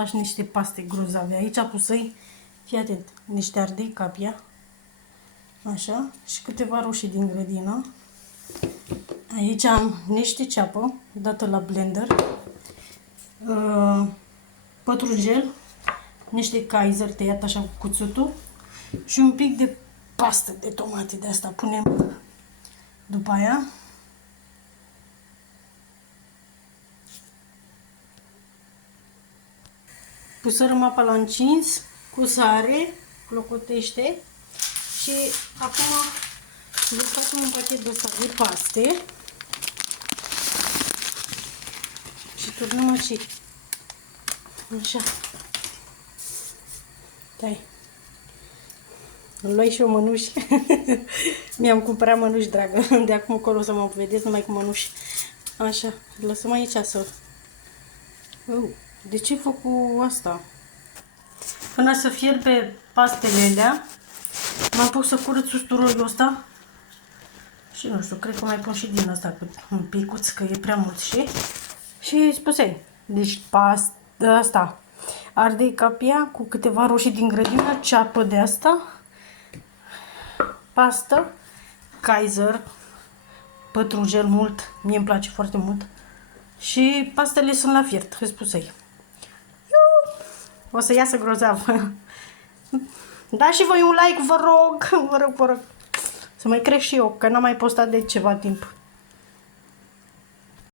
faci niște paste grozave. Aici pusei, fii atent, niște ardei capia, așa, și câteva roșii din grădină. Aici am niște ceapă dată la blender, pătrunjel, niște Kaiser tăiat așa cu cuțutul și un pic de pastă de tomate de asta punem după aia. Pusărăm apa la încins cu sare, clocotește și acum desfacem un pachet de ăsta de paste și turnăm aici. Așa. Stai. Îmi luai și eu mănuși. Mi-am cumpărat mănuși, dragă. De acum încolo să mă vedeți numai cu mănuși. Așa. Lăsăm aici să... de ce fac cu asta? Până să fierbe pastele alea, m-am pus să curăț usturoiul ăsta. Și nu știu, cred că mai pun și din asta cu un picuț, că e prea mult și spusei. Deci pasta asta. Ardei capia cu câteva roșii din grădină, ceapă de asta, pastă, Kaiser, pătrunjel mult, mie îmi place foarte mult. Și pastele sunt la fiert, îți spusei. O să iasă grozav. Da și voi un like, vă rog, vă rog. Să mai cresc și eu, că n-am mai postat de ceva timp.